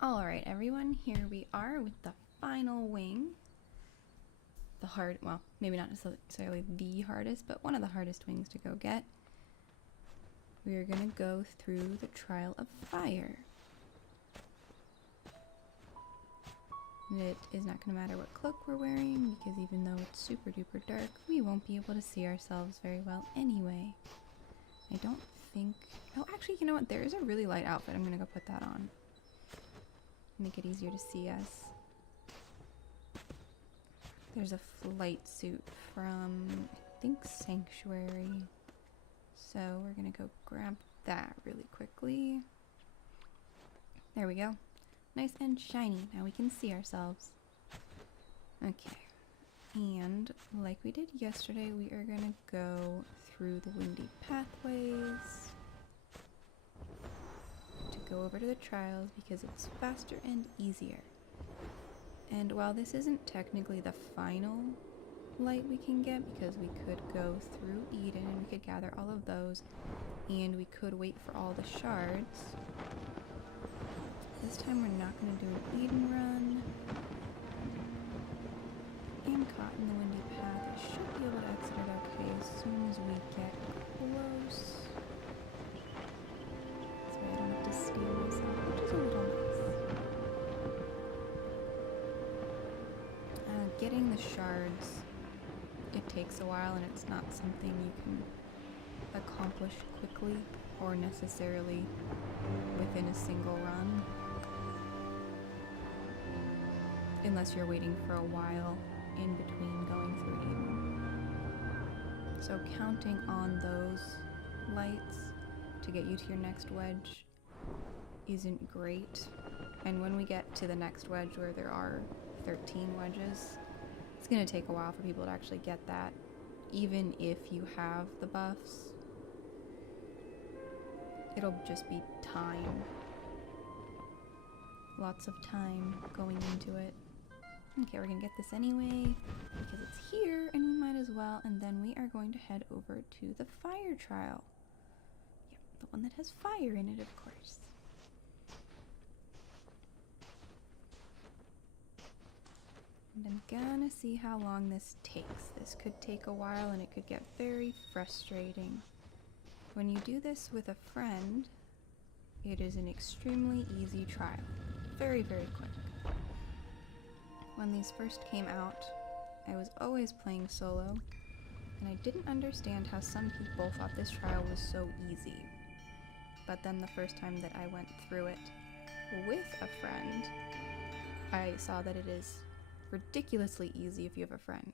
Alright, everyone, here we are with the final wing. Well, maybe not necessarily the hardest, but one of the hardest wings to go get. We are going to go through the Trial of Fire. It is not going to matter what cloak we're wearing, because even though it's super duper dark, we won't be able to see ourselves very well anyway. I don't think... Oh, actually, you know what? There is a really light outfit. I'm going to go put that on. Make it easier to see us. There's a flight suit from, I think, Sanctuary. So we're gonna go grab that really quickly. There we go. Nice and shiny. Now we can see ourselves. Okay. And like we did yesterday, we are gonna go through the windy pathways to go over to the trials because it's faster and easier. And while this isn't technically the final light we can get, because we could go through Eden and we could gather all of those, and we could wait for all the shards, this time we're not going to do an Eden run. I am caught in the windy path. I should be able to exit it okay as soon as we get close. So I don't have to steal myself, which is a little nice. Getting the shards, it takes a while, and it's not something you can accomplish quickly or necessarily within a single run, unless you're waiting for a while in between going through Eden. So counting on those lights to get you to your next wedge isn't great, and when we get to the next wedge where there are 13 wedges, it's going to take a while for people to actually get that, even if you have the buffs. It'll just be time. Lots of time going into it. Okay, we're going to get this anyway, because it's here, and we might as well, and then we are going to head over to the fire trial. Yep, the one that has fire in it, of course. And I'm gonna see how long this takes. This could take a while and it could get very frustrating. When you do this with a friend, it is an extremely easy trial. Very, very quick. When these first came out, I was always playing solo, and I didn't understand how some people thought this trial was so easy. But then the first time that I went through it with a friend, I saw that it is ridiculously easy if you have a friend.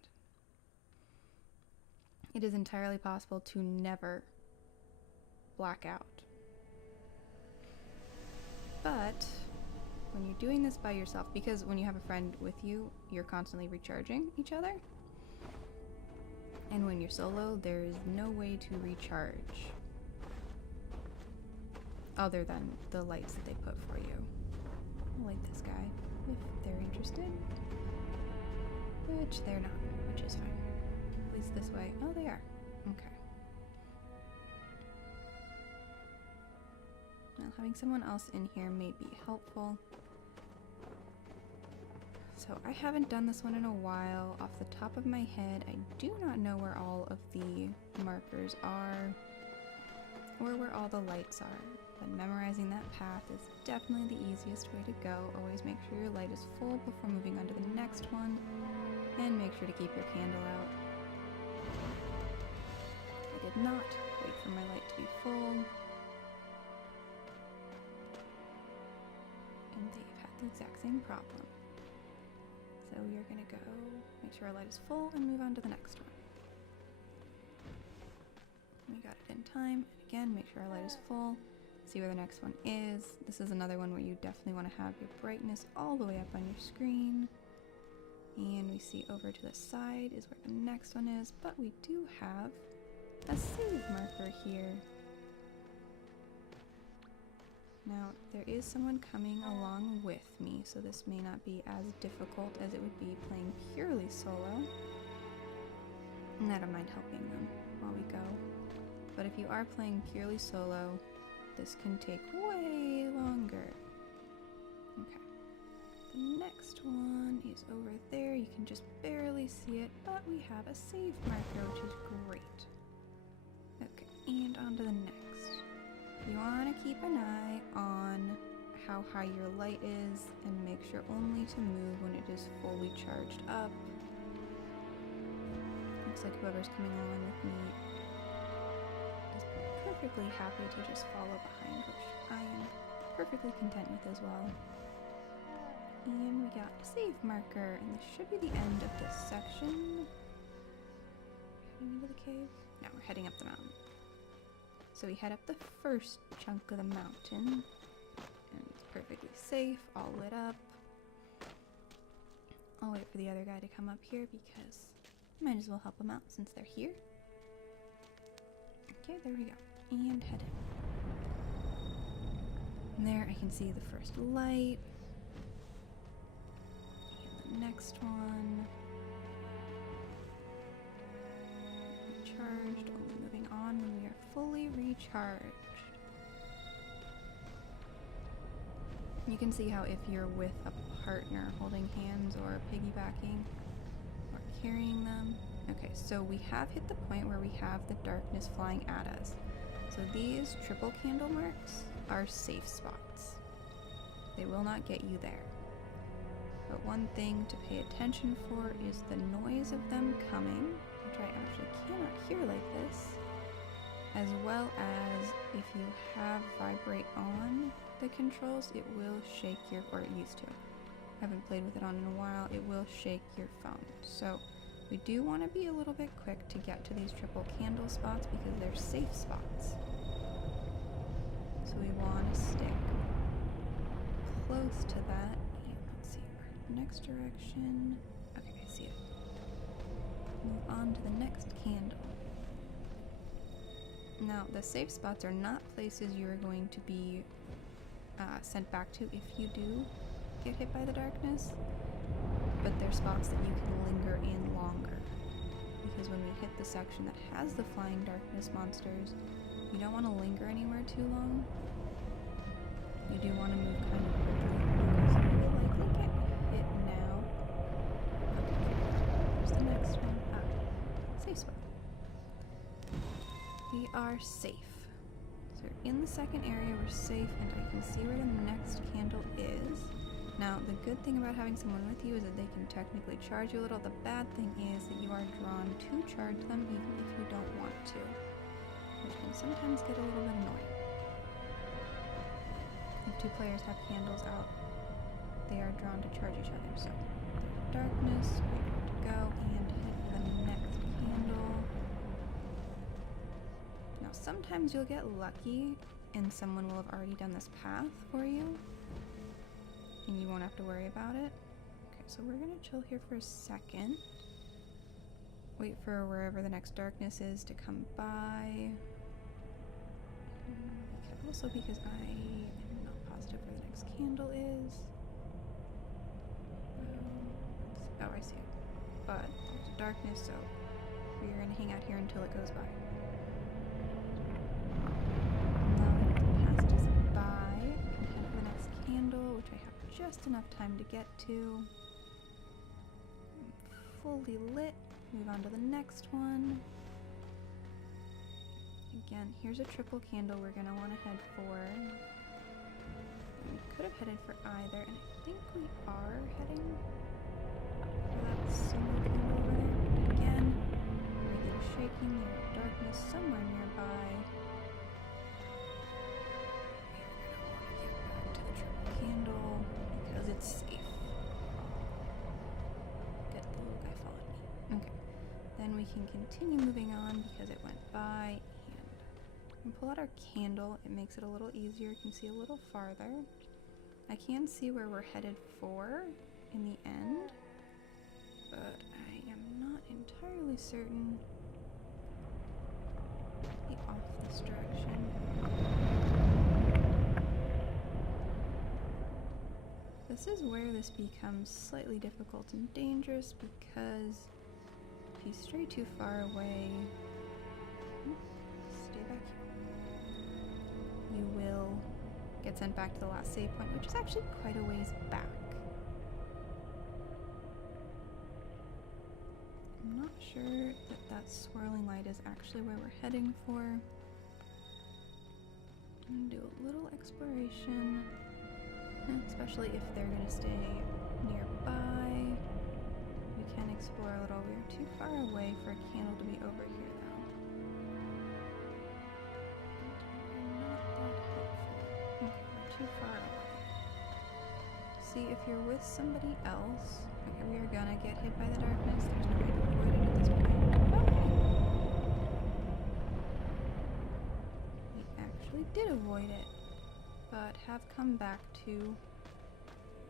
It is entirely possible to never black out. But when you're doing this by yourself, because when you have a friend with you, you're constantly recharging each other. And when you're solo, there is no way to recharge other than the lights that they put for you. I'll light this guy if they're interested. Which they're not, which is fine. At least this way. Oh, they are. Okay. Well, having someone else in here may be helpful. So I haven't done this one in a while. Off the top of my head, I do not know where all of the markers are, or where all the lights are. But memorizing that path is definitely the easiest way to go. Always make sure your light is full before moving on to the next one. And make sure to keep your candle out. I did not wait for my light to be full. And they've had the exact same problem. So we are going to go make sure our light is full and move on to the next one. We got it in time. And again, make sure our light is full. See where the next one is. This is another one where you definitely want to have your brightness all the way up on your screen. And we see over to the side is where the next one is, but we do have a save marker here. Now, there is someone coming along with me, so this may not be as difficult as it would be playing purely solo. And I don't mind helping them while we go. But if you are playing purely solo, this can take way longer. Okay. next one is over there. You can just barely see it, but we have a save marker, which is great. Okay, and on to the next. You want to keep an eye on how high your light is and make sure only to move when it is fully charged up. Looks like whoever's coming along with me is perfectly happy to just follow behind, which I am perfectly content with as well. And we got a save marker, and this should be the end of this section. Heading into the cave? No, we're heading up the mountain. So we head up the first chunk of the mountain, and it's perfectly safe, all lit up. I'll wait for the other guy to come up here because I might as well help them out since they're here. Okay, there we go. And head in. And there I can see the first light. And the next one. Recharged, only moving on when we are fully recharged. You can see how if you're with a partner holding hands or piggybacking or carrying them. Okay, so we have hit the point where we have the darkness flying at us. So these triple candle marks are safe spots. They will not get you there. But one thing to pay attention for is the noise of them coming, which I actually cannot hear like this, as well as if you have vibrate on the controls, it will shake your, or it used to. I haven't played with it on in a while, it will shake your phone. So we do want to be a little bit quick to get to these triple candle spots because they're safe spots. So we want to stick close to that. And let's see, our next direction. Okay, I see it. Move on to the next candle. Now, the safe spots are not places you are going to be sent back to if you do get hit by the darkness, but they're spots that you can linger in longer. Because when we hit the section that has the flying darkness monsters, you don't want to linger anywhere too long. You do want to move kind of quickly because you will likely get hit now. Okay, here's the next one. Safe spot. We are safe. So we're in the second area, we're safe, and I can see where the next candle is. Now, the good thing about having someone with you is that they can technically charge you a little. The bad thing is that you are drawn to charge them even if you don't want to, which can sometimes get a little bit annoying. If two players have candles out, they are drawn to charge each other. So, darkness, wait for it to go, and hit the next candle. Now, sometimes you'll get lucky and someone will have already done this path for you, and you won't have to worry about it. Okay, so we're gonna chill here for a second. Wait for wherever the next darkness is to come by. Also because I am not positive where the next candle is. Oh, I see it. But it's darkness, so we're gonna hang out here until it goes by. Now it passed us by. We can head for the next candle, which I have just enough time to get to. Fully lit. Move on to the next one. Again, here's a triple candle we're going to want to head for. We could have headed for either, and I think we are heading for that single candle over there. But again, everything's shaking, there's darkness somewhere nearby. We're going to want to get back to the triple candle because it's safe. Good, the little guy followed me. Okay, then we can continue moving on because it went by. And pull out our candle, it makes it a little easier, you can see a little farther. I can see where we're headed for in the end, but I am not entirely certain. Be off this direction. This is where this becomes slightly difficult and dangerous because if you stray too far away, stay back here. You will get sent back to the last save point, which is actually quite a ways back. I'm not sure that that swirling light is actually where we're heading for. I'm gonna do a little exploration, especially if they're gonna stay nearby. We can explore a little. We're too far away for a candle to be over here, though. Not that helpful. Okay, we're too far away. See, if you're with somebody else, okay, we are gonna get hit by the darkness. There's no way to avoid it at this point. We actually did avoid it, but have come back to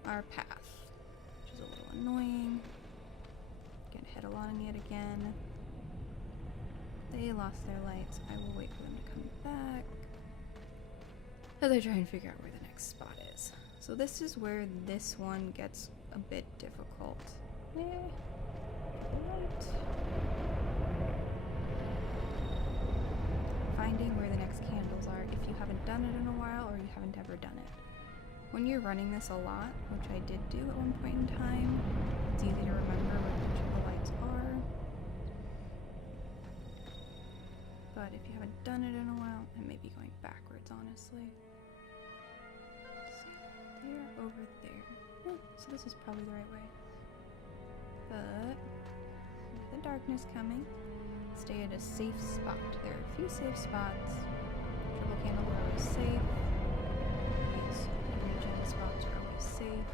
our path, which is a little annoying. Get head along it again. They lost their lights. I will wait for them to come back as I try and figure out where the next spot is. So this is where this one gets a bit difficult. Right. Finding where the next candles are if you haven't done it in a while or you haven't ever done it. When you're running this a lot, which I did do at one point in time, it's easy to remember where each of the lights are. But if you haven't done it in a while, I may be going backwards, honestly. They're over there. So this is probably the right way. But with the darkness coming, stay at a safe spot. There are a few safe spots. Triple candles are always safe. These regen spots are always safe.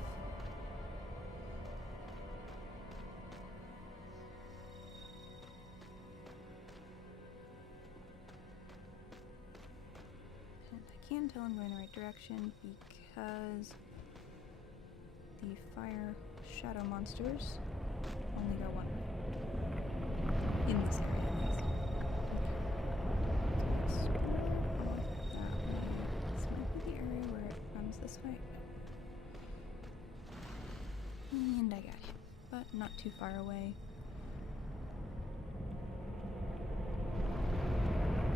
And I can tell I'm going the right direction because the fire shadow monsters only go one way. In this area, at least. Okay. That way. This might be the area where it runs this way. And I got hit, but not too far away.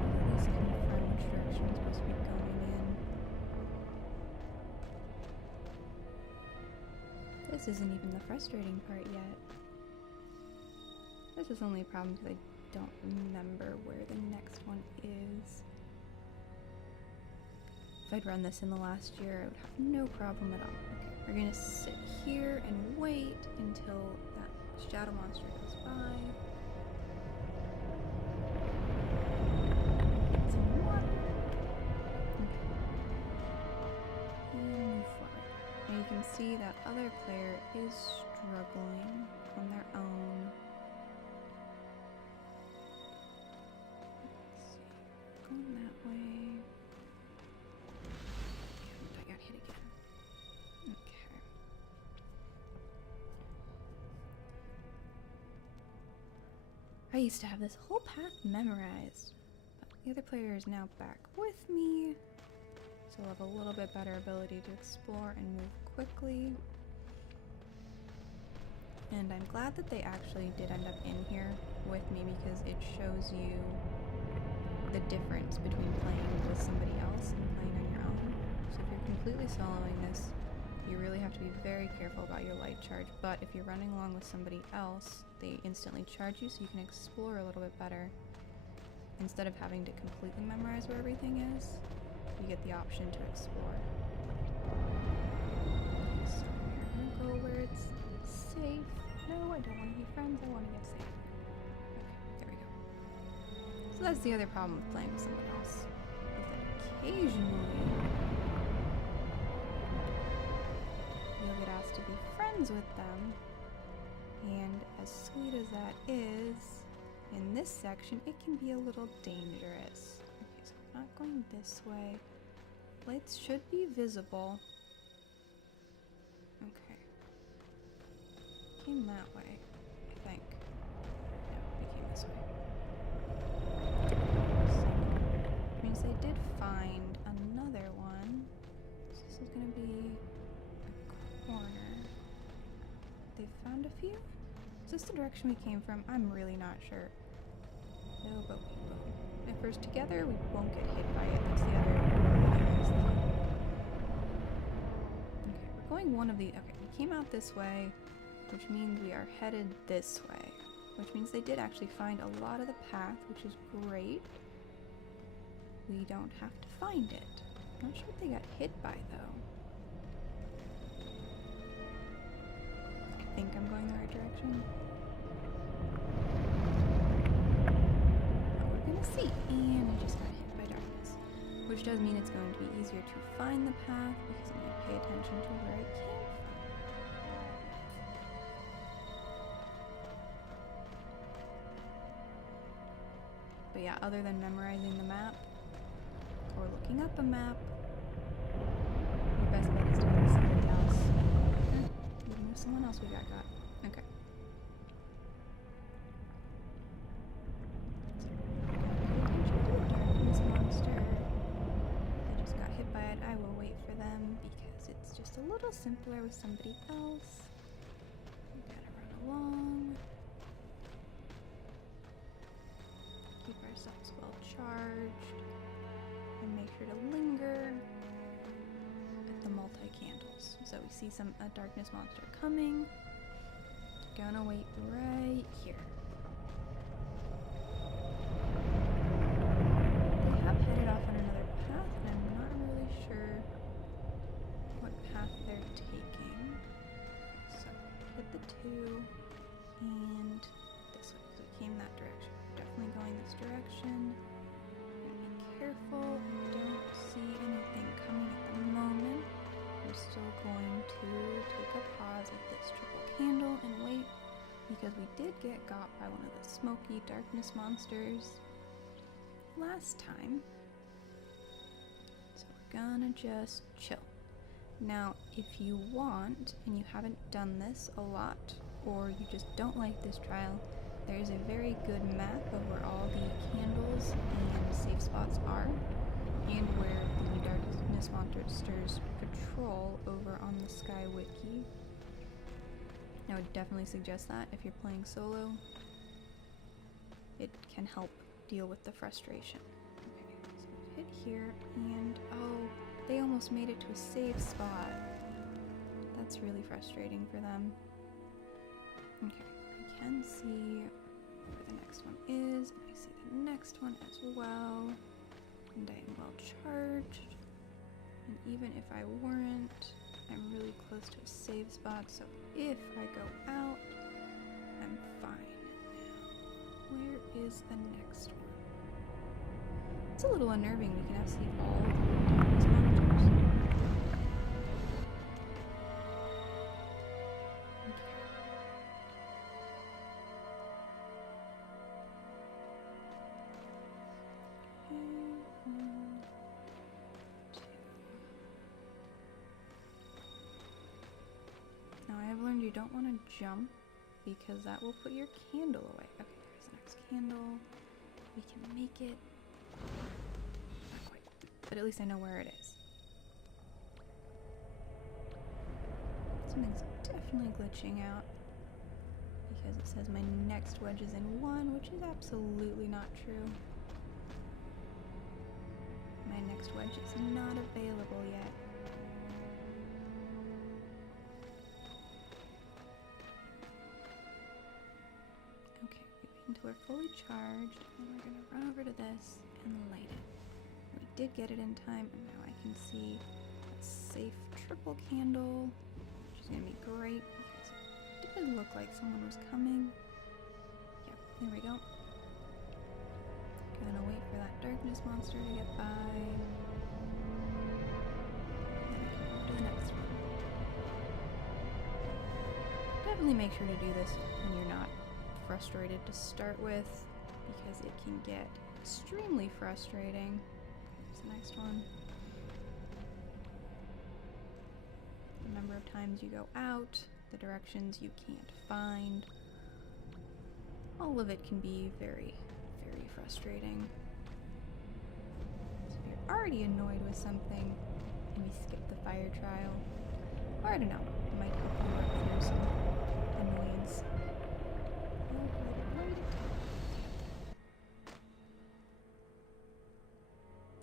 At least confirm which direction I'm supposed to be going in. This isn't even the frustrating part yet. This is only a problem because I don't remember where the next one is. If I'd run this in the last year, I would have no problem at all. Okay, we're gonna sit here and wait until that shadow monster goes by. Get some water. Okay. And move forward. Now you can see that other player is struggling on their own. Going that way. I got hit again. Okay. I used to have this whole path memorized, but the other player is now back with me, so I'll have a little bit better ability to explore and move quickly. And I'm glad that they actually did end up in here with me because it shows you the difference between playing with somebody else and playing on your own. So if you're completely soloing this, you really have to be very careful about your light charge. But if you're running along with somebody else, they instantly charge you so you can explore a little bit better. Instead of having to completely memorize where everything is, you get the option to explore. So we're gonna go where it's safe. No, I don't want to be friends, I want to get safe. So that's the other problem with playing with someone else, is that occasionally you'll get asked to be friends with them, and as sweet as that is, in this section it can be a little dangerous. Okay, so I'm not going this way. Lights should be visible. Okay. Came that way, I think. No, we came this way. Means they did find another one. So this is gonna be a corner. They found a few? Is this the direction we came from? I'm really not sure. No, but we will. If we're together, we won't get hit by it. That's the other thing. Okay, we're going one of the. Okay, we came out this way, which means we are headed this way. which means they did actually find a lot of the path, which is great. We don't have to find it. Not sure what they got hit by, though. I think I'm going the right direction. But we're gonna see. And I just got hit by darkness, which does mean it's going to be easier to find the path because I'm going to pay attention to where I came from. But yeah, other than memorizing the map or looking up a map, your best bet is to go to somebody else. Even if someone else we got. Okay. So, pay attention to the darkness monster. I just got hit by it. I will wait for them because it's just a little simpler with somebody else. We gotta run along. Keep ourselves well charged. And make sure to linger at the multi-candles. So we see a darkness monster coming. Gonna wait right here. They have headed off on another path, and I'm not really sure what path they're taking. So hit the 2 and this way. So it came that direction. Definitely going this direction. Be careful. I don't see anything coming at the moment. I'm still going to take a pause at this triple candle and wait because we did get got by one of the smoky darkness monsters last time. So we're gonna just chill. Now, if you want, and you haven't done this a lot, or you just don't like this trial, there's a very good map of where all the candles and safe spots are, and where the darkness monsters patrol over on the Sky Wiki. I would definitely suggest that if you're playing solo. It can help deal with the frustration. Okay, so hit here, and oh, they almost made it to a safe spot. That's really frustrating for them. Okay, I can see where the next one is, and I see the next one as well. And I am well charged. And even if I weren't, I'm really close to a save spot, so if I go out, I'm fine. Now, where is the next one? It's a little unnerving. We can now see all the darkness monsters. Now I have learned you don't want to jump because that will put your candle away. Okay, there's the next candle. We can make it. Not quite, but at least I know where it is. Something's definitely glitching out because it says my next wedge is in 1, which is absolutely not true. My next wedge is not available yet. Until we're fully charged, and we're going to run over to this and light it. We did get it in time, and now I can see a safe triple candle, which is going to be great because it did look like someone was coming. Yep, there we go. Gonna wait for that darkness monster to get by. Then I can move to the next one. Definitely make sure to do this when you're not frustrated to start with, because it can get extremely frustrating. Here's the next one. The number of times you go out, the directions you can't find, all of it can be very, very frustrating. So if you're already annoyed with something, maybe skip the fire trial, or I don't know, it might help you work through some annoyance.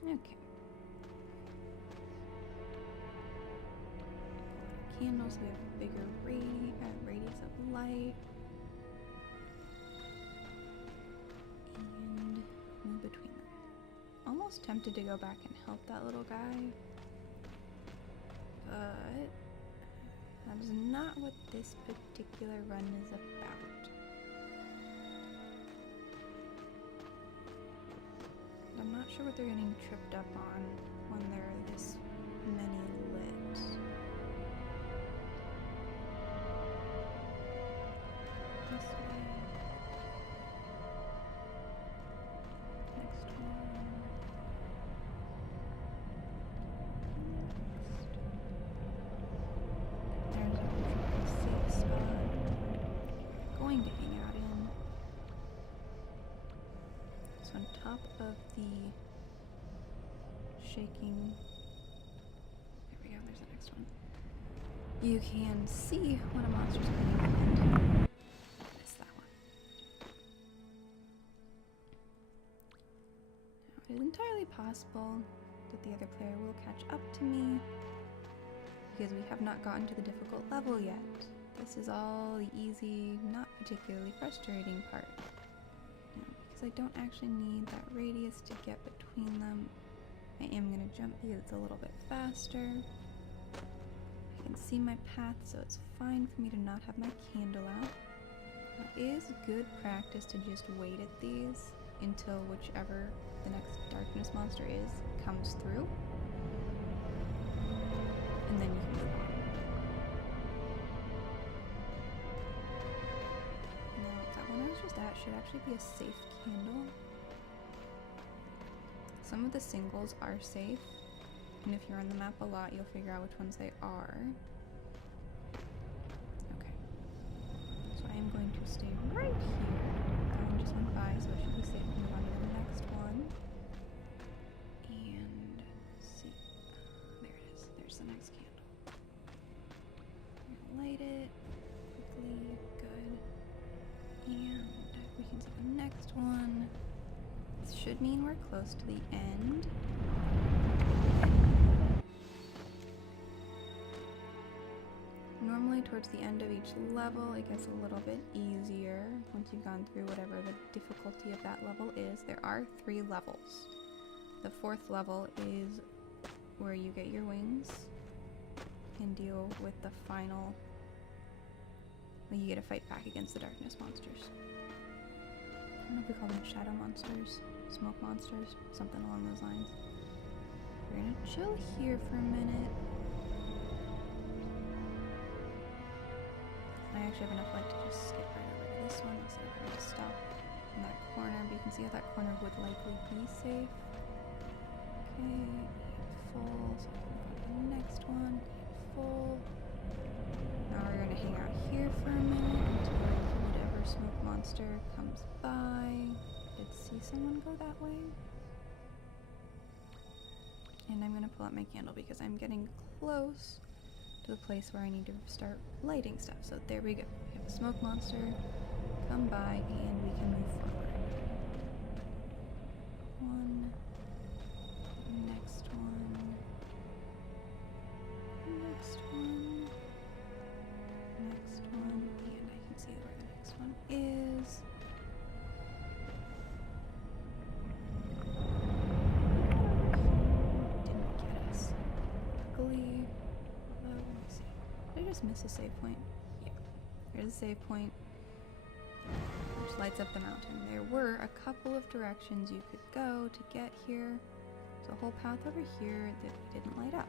Okay. Candles, we have a bigger radius of light. And move between them. Almost tempted to go back and help that little guy, but that is not what this particular run is about. I'm not sure what they're getting tripped up on when there are this many lit. This way. Next one. Next. There's a safe spot. I'm going to hang out in. So on top of the shaking, there we go, there's the next one. You can see when a monster's coming behind. Missed that one. Now, it is entirely possible that the other player will catch up to me because we have not gotten to the difficult level yet. This is all the easy, not particularly frustrating part. I don't actually need that radius to get between them. I am going to jump because it's a little bit faster. I can see my path, so it's fine for me to not have my candle out. It is good practice to just wait at these until whichever the next darkness monster is comes through. And then you can move on. One I was just at should actually be a safe candle. Some of the singles are safe, and if you're on the map a lot, you'll figure out which ones they are. Okay. So I am going to stay right here. That one just went by, so it should be safe to move on to the next one. And see. There it is. There's the next candle. Light it quickly. Good. And we can see the next one. This should mean we're close to the end. Normally towards the end of each level it gets a little bit easier once you've gone through whatever the difficulty of that level is. There are 3 levels. The 4th level is where you get your wings and deal with the final. You get to fight back against the darkness monsters. I don't know if we call them shadow monsters, smoke monsters, something along those lines. We're gonna chill here for a minute. I actually have enough light to just skip right over to this one instead of having to stop in that corner, but you can see how that corner would likely be safe. Okay, full, so I can go to the next one, full. Now we're going to hang out here for a minute until whatever smoke monster comes by. Did see someone go that way? And I'm going to pull out my candle because I'm getting close to the place where I need to start lighting stuff. So there we go. We have a smoke monster come by and we can move forward. One. Next one. Next one. Next one, and I can see where the next one is. Didn't get us. Luckily, let's see. Did I just miss a save point? Yeah, there's a save point, which lights up the mountain. There were a couple of directions you could go to get here. There's a whole path over here that we didn't light up.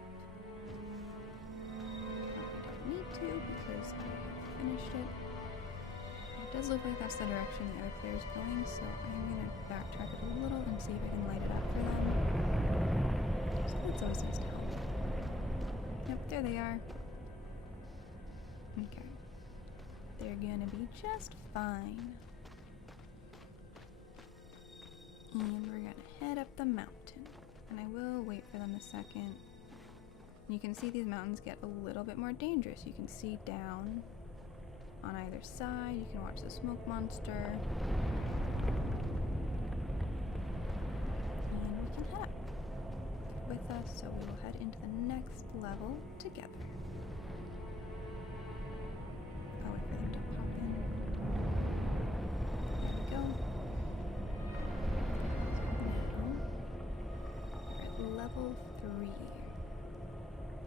Need to because I have finished it. It does look like that's the direction the other player's going, so I'm going to backtrack it a little and see if I can light it up for them. So it's always nice to help. Yep, there they are. Okay. They're gonna be just fine. And we're gonna head up the mountain. And I will wait for them a second. You can see these mountains get a little bit more dangerous. You can see down on either side. You can watch the smoke monster. And we can head up with us, so we will head into the next level together. I'll wait for them to pop in. There we go. 3.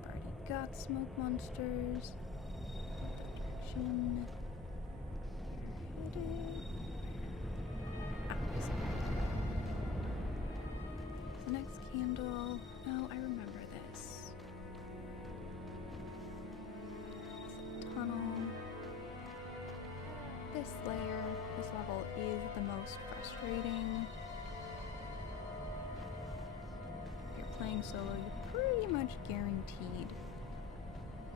Already got smoke monsters. Direction. The next candle. Oh, I remember this. It's a tunnel. This layer, this level is the most frustrating. If you're playing solo, you're pretty much guaranteed.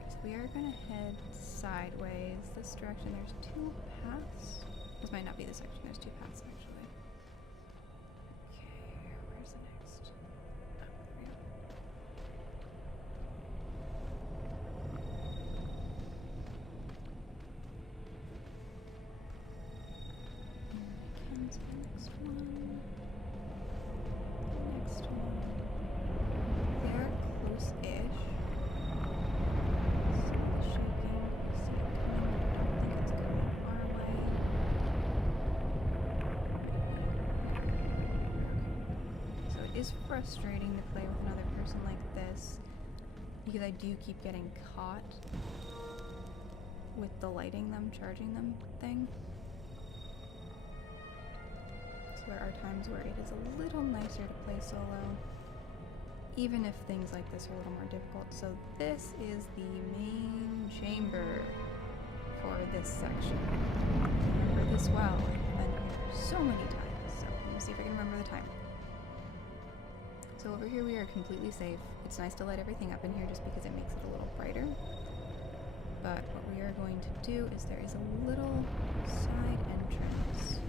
So we are gonna head sideways. This direction, there's 2 paths. This might not be the section, there's 2 paths actually. Okay, where's the next? Oh, there we go. Ken's the next one. The next one. They're close-ish. See the shaking. See it coming. I don't think it's coming our way. Okay. So it is frustrating to play with another person like this because I do keep getting caught with the lighting them, charging them thing. So there are times where it is a little nicer to play solo, even if things like this are a little more difficult. So this is the main chamber for this section. I remember this well. I've been here so many times. So let me see if I can remember the time. So over here we are completely safe. It's nice to light everything up in here just because it makes it a little brighter. But what we are going to do is there is a little side entrance.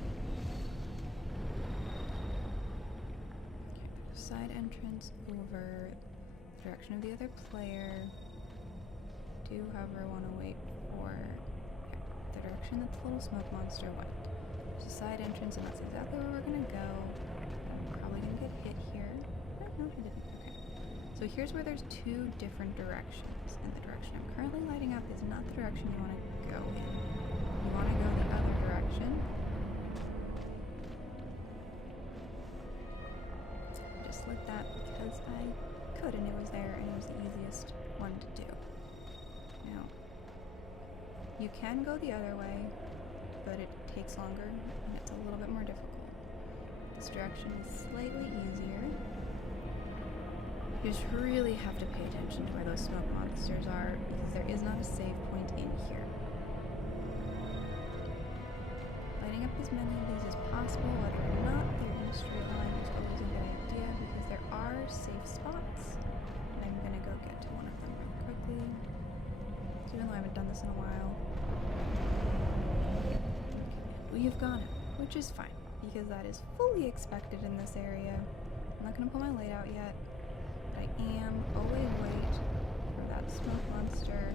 Okay, there's a side entrance over the direction of the other player. Do, however, want to wait for the direction that the little smoke monster went. There's a side entrance, and that's exactly where we're gonna go. I'm probably gonna get hit here. Oh, no, I didn't. Okay. So here's where there's 2 different directions. And the direction I'm currently lighting up is not the direction you want to go in. You want to go the other direction. Just lit that because I could and it was there and it was the easiest one to do. Now, you can go the other way, but it takes longer and it's a little bit more difficult. This direction is slightly easier. You just really have to pay attention to where those smoke monsters are because there is not a save point in here. Lighting up as many of these as possible, whether or not they're in a straight line, is always a good idea because there are safe spots. And I'm gonna go get to one of them real quickly. Even though I haven't done this in a while. We have gone out, which is fine because that is fully expected in this area. I'm not gonna pull my light out yet. I am always wait for that smoke monster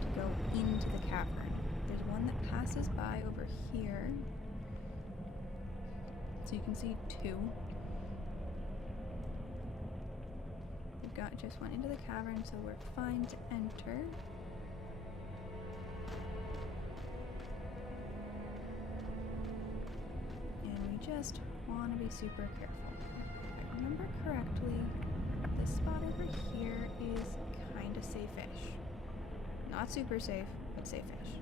to go into the cavern. There's one that passes by over here. So you can see 2. We've got just one into the cavern, so we're fine to enter. And we just want to be super careful. If I remember correctly, this spot over here is kinda safe-ish. Not super safe, but safe-ish.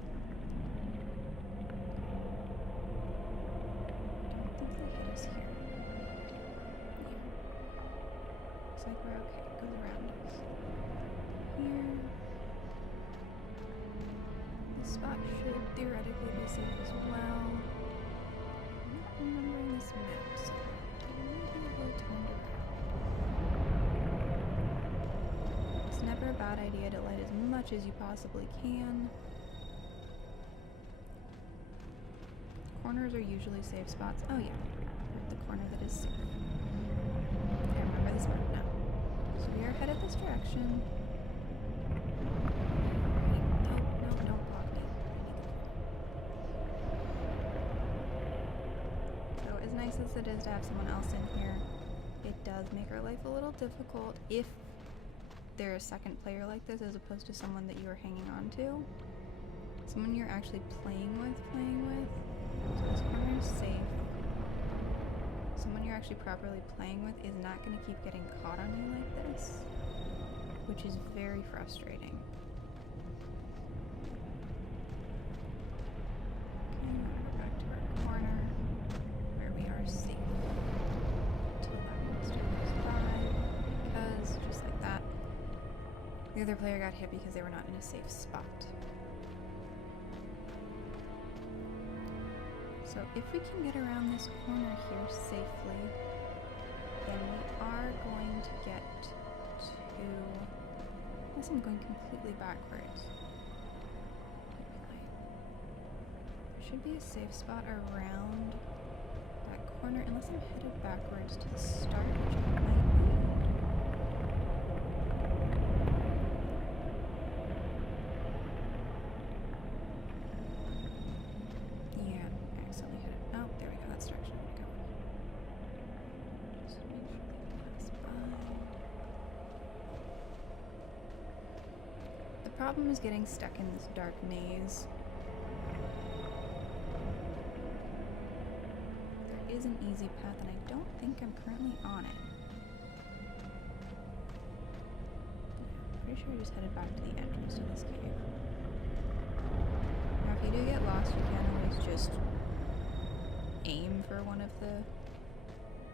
Don't think they hit us here. Yeah. Looks like we're okay. It goes around us. Here. This spot should theoretically be safe as well. I'm not remembering this map, so maybe we'll turn it around. Never a bad idea to light as much as you possibly can. Corners are usually safe spots. Oh yeah, the corner that is safe. I remember this map now. So we are headed this direction. No, don't block me. So as nice as it is to have someone else in here, it does make our life a little difficult if they're a second player like this as opposed to someone that you are hanging on to. Someone you're actually playing with. So this corner is safe. someone you're actually properly playing with is not going to keep getting caught on you like this, which is very frustrating. Okay, now we're back to our corner where we are safe. Until that monster goes by, because just like that, the other player got hit because they were not in a safe spot. So if we can get around this corner here safely, then we are going to get to... Unless I'm going completely backwards. There should be a safe spot around that corner, unless I'm headed backwards to the start, which I might be. The problem is getting stuck in this dark maze. There is an easy path, and I don't think I'm currently on it. Pretty sure I just headed back to the entrance to this cave. Now, if you do get lost, you can always just aim for one of the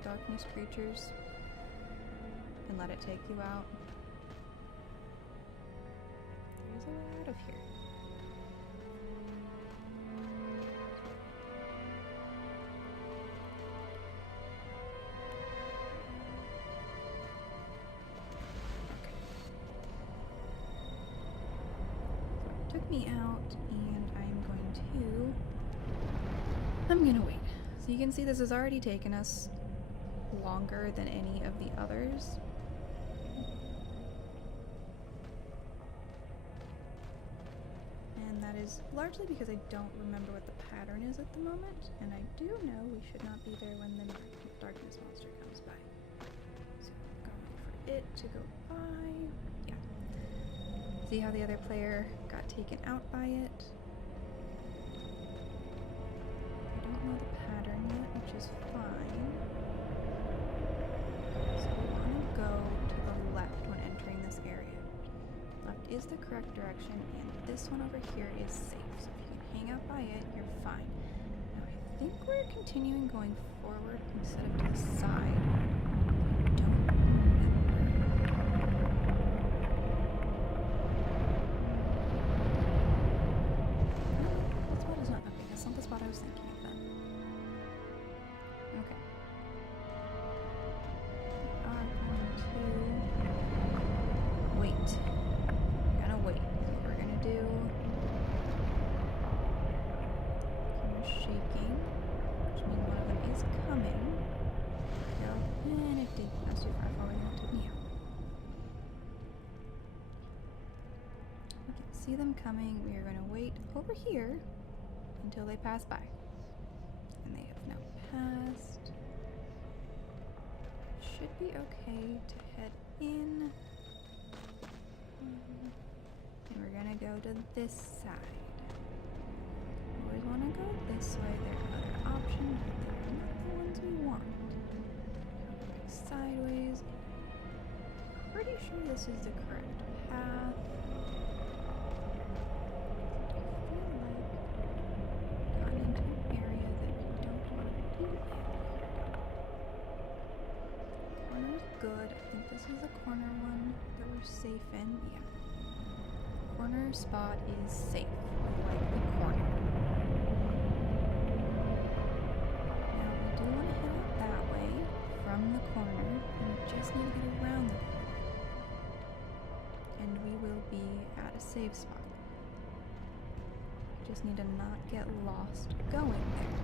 darkness creatures and let it take you out. There's a way out of here. Okay. So it took me out, and I'm gonna wait. So you can see this has already taken us longer than any of the others. And that is largely because I don't remember what the pattern is at the moment, and I do know we should not be there when the darkness monster comes by. So I'm going for it to go by. Yeah. See how the other player got taken out by it? I don't know the pattern yet, which is fine. So we want to go to the left when entering this area. Left is the correct direction, and this one over here is safe. So if you can hang out by it, you're fine. Now I think we're continuing going forward instead of to the side. I don't remember. That spot is not okay. That's not the spot I was thinking of then. Okay. We are going to wait. We're gonna wait. What we're gonna do. Camera's shaking, which means one of them is coming. There we go. And it did pass too far forward and it took me out. We can see them coming. We are gonna wait over here until they pass by. And they have now passed. Should be okay to head in. And we're gonna go to this side. Always want to go this way. There are other options, but they're not the ones we want. Going sideways. Pretty sure this is the correct path. I feel like we've gotten into an area that we don't want to be in. Corner's good. I think this is the corner one that we're safe in. Yeah. Corner spot is safe. I like the corner. Now we do want to head out that way from the corner, and we just need to get around the corner. And we will be at a safe spot. We just need to not get lost going there.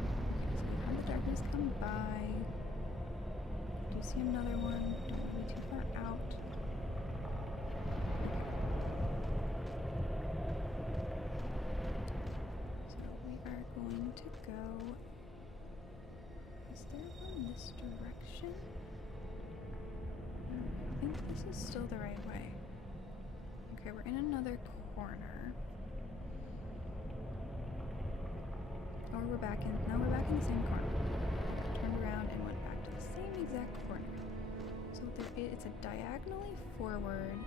So we have the darkness come by. I do see another one. Don't want to be too far out. Going to go. Is there one this direction? I think this is still the right way. Okay, we're in another corner. Or we're back in. No, we're back in the same corner. Turned around and went back to the exact corner. So it's a diagonally forward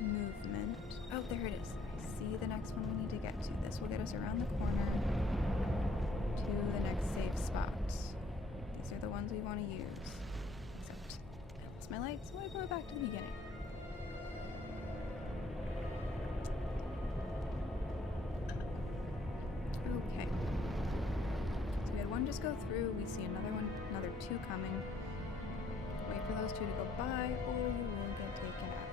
movement. Oh, there it is. See the next one we need to get to. This will get us around the corner to the next safe spots. These are the ones we want to use. Except I lost my light, so I go back to the beginning. Okay. So we had one just go through. We see another two coming. Wait for those two to go by, or you will get taken out.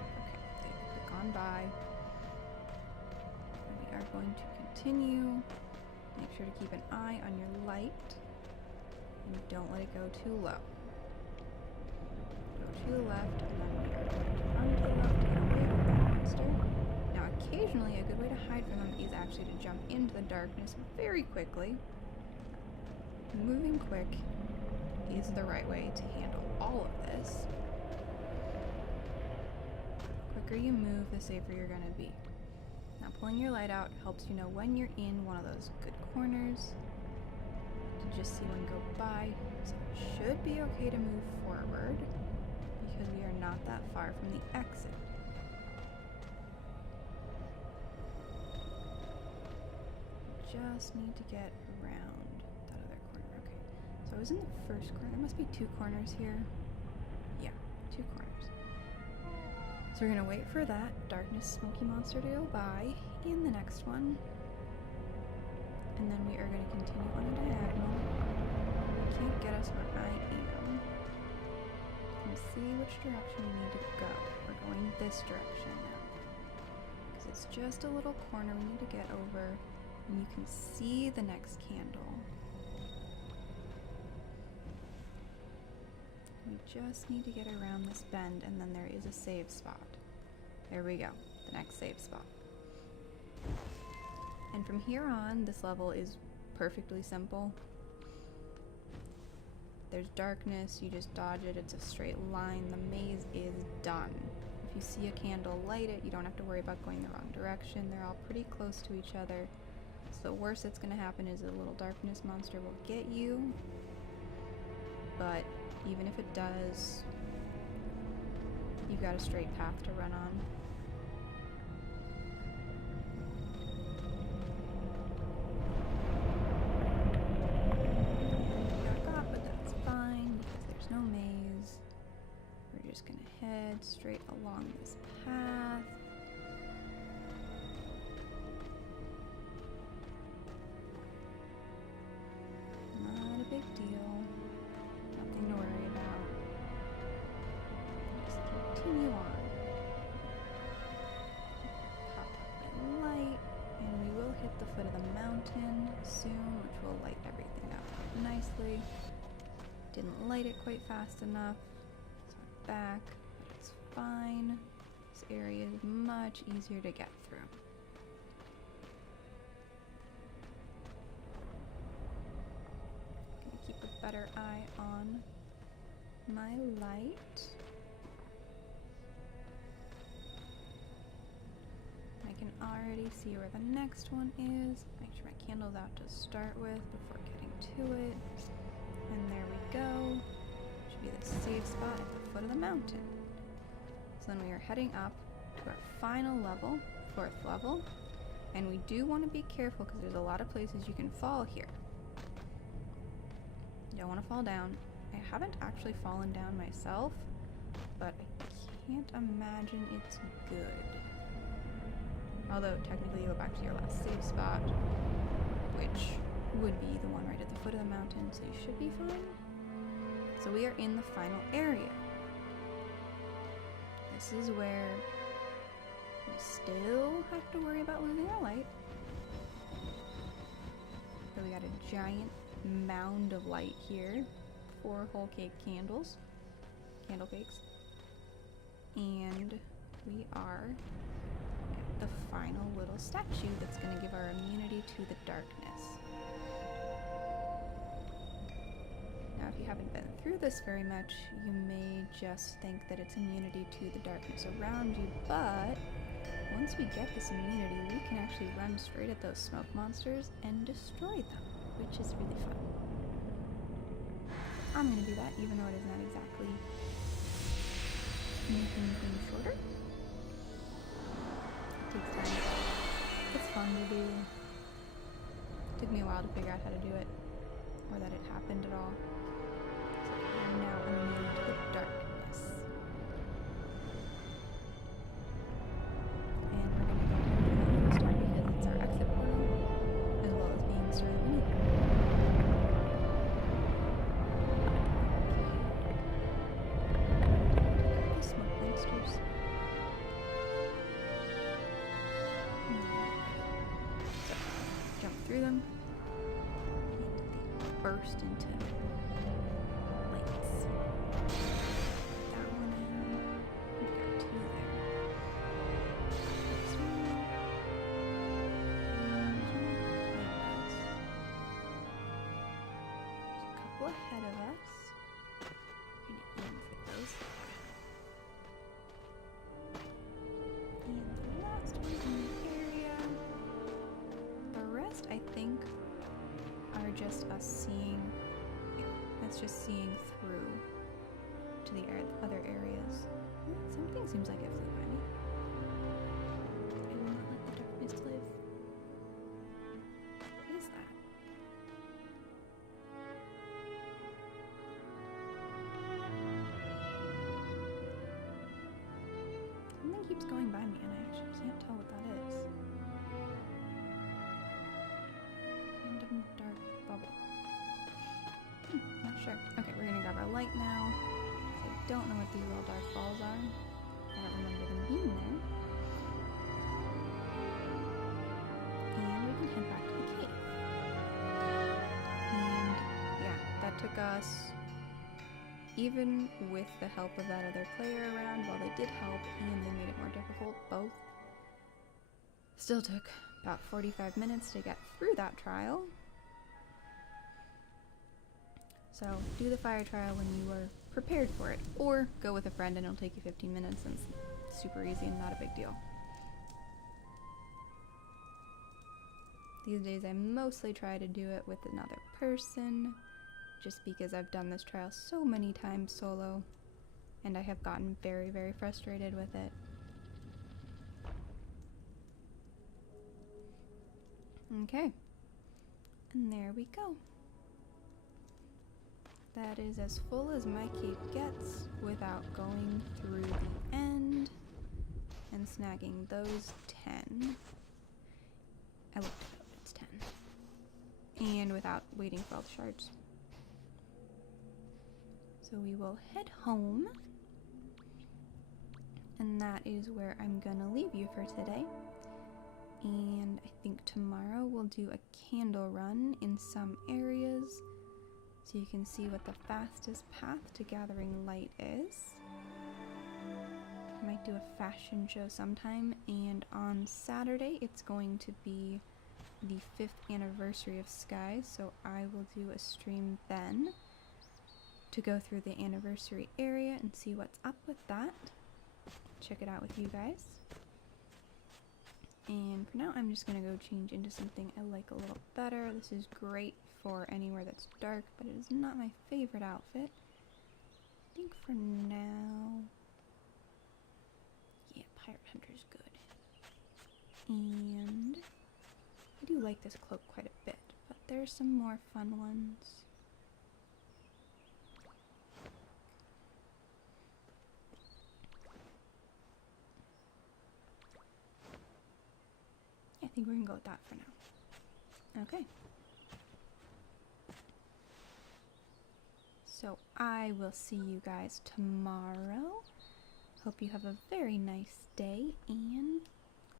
Okay, they've gone by. And we are going to continue. Make sure to keep an eye on your light. And don't let it go too low. Go to the left, and then we are going to run to the left to get away from the monster. Now, occasionally, a good way to hide from them is actually to jump into the darkness very quickly. Moving quick is the right way to handle all of this. The quicker you move, the safer you're going to be. Now, pulling your light out helps you know when you're in one of those good corners to just see one go by. So it should be okay to move forward because we are not that far from the exit. Just need to get around that other corner. Okay, so I was in the first corner. There must be two corners here. Yeah, two corners. So we're gonna wait for that darkness smoky monster to go by in the next one. And then we are gonna continue on a diagonal. You can't get us where I am. You can see which direction we need to go. We're going this direction now. Because it's just a little corner we need to get over. And you can see the next candle. We just need to get around this bend, and then there is a save spot. There we go, the next save spot. And from here on, this level is perfectly simple. There's darkness, you just dodge it, it's a straight line, the maze is done. If you see a candle, light it, you don't have to worry about going the wrong direction, they're all pretty close to each other. So the worst that's going to happen is a little darkness monster will get you, but even if it does, you've got a straight path to run on. Got got, but that's fine because there's no maze. We're just going to head straight along this path. Big deal. Nothing to worry about. Just continue on. Pop up my light, and we will hit the foot of the mountain soon, which will light everything up nicely. Didn't light it quite fast enough, so I'm back, but it's fine. This area is much easier to get through. Keep a better eye on my light. I can already see where the next one is. Make sure my candle's out to start with before getting to it. And there we go. Should be the safe spot at the foot of the mountain. So then we are heading up to our final level, 4th level. And we do want to be careful because there's a lot of places you can fall here. Don't want to fall down. I haven't actually fallen down myself, but I can't imagine it's good. Although technically you go back to your last save spot, which would be the one right at the foot of the mountain, so you should be fine. So we are in the final area. This is where we still have to worry about losing our light. But we got a giant mound of light here, 4 whole cake candles, candle cakes, and we are at the final little statue that's going to give our immunity to the darkness. Now if you haven't been through this very much, you may just think that it's immunity to the darkness around you, but once we get this immunity, we can actually run straight at those smoke monsters and destroy them, which is really fun. I'm gonna do that, even though it is not exactly making things shorter. It takes time. It's fun to do. Took me a while to figure out how to do it, or that it happened at all. So I'm now immune to the darkness. And we're gonna go over to the store because it's our exit portal, as well as being sort of anything. The smoke monsters. So, jump through them. And they burst into lights. That one in. We got two there. Next one. There's a couple ahead of us. Gonna aim for those. And the last one in the area. The rest, I think, are just us seeing. Yeah, that's just seeing through to the other areas. Something seems like it flew by me. I will not let the darkness live. What is that? Something keeps going by me and I actually can't tell what that is. Random dark bubble. Not sure. Okay, we're gonna grab our light now. I don't know what these little dark balls are. I don't remember them being there. And we can head back to the cave. And yeah, that took us, even with the help of that other player around, while they did help and they made it more difficult, both, still took about 45 minutes to get through that trial. So do the fire trial when you are prepared for it, or go with a friend and it'll take you 15 minutes and it's super easy and not a big deal. These days I mostly try to do it with another person, just because I've done this trial so many times solo, and I have gotten very, very frustrated with it. Okay, and there we go. That is as full as my cave gets without going through the end and snagging those 10. I looked it up, it's 10. And without waiting for all the shards. So we will head home. And that is where I'm gonna leave you for today. And I think tomorrow we'll do a candle run in some areas, so you can see what the fastest path to gathering light is. I might do a fashion show sometime, and on Saturday it's going to be the 5th anniversary of Sky, so I will do a stream then to go through the anniversary area and see what's up with that. Check it out with you guys. And for now I'm just gonna go change into something I like a little better. This is great for anywhere that's dark, but it is not my favorite outfit. I think for now, yeah, Pirate Hunter's good. And I do like this cloak quite a bit, but there's some more fun ones. I think we're gonna go with that for now. Okay. So I will see you guys tomorrow. Hope you have a very nice day, and